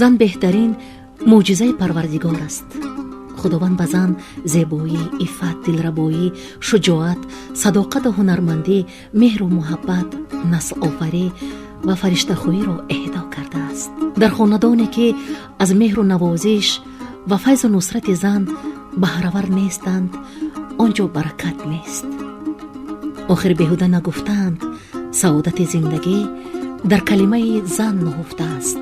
زن بهترین معجزه پروردگار است. خداوند به زن زیبایی، عفت، دلربایی، شجاعت، صداقت و هنرمندی، مهر و محبت، نسل آفری و فرشته خویی را اهدا کرده است. در خاندانی که از مهر و نوازش و فیض و نصرت زن بهره‌ور نیستند، آنجا برکت نیست. آخر بیهوده نگفتند سعادت زندگی در کلمه زن نهفته است.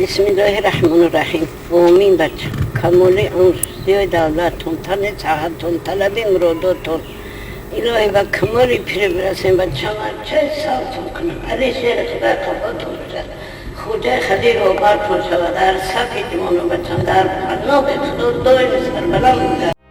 بسم الله الرحمن الرحیم. آمین بچه. کمال امروزی دولتون، تن صحتون، طلب مراداتون الهی و کمال پیر برسیم. بچه من چه سالتون کنم علی شیر خدا قباتون بجد خوجه خدیر و بارتون شود در صفی دیمان و بچه در پناه خدا دایم سربلند بوده.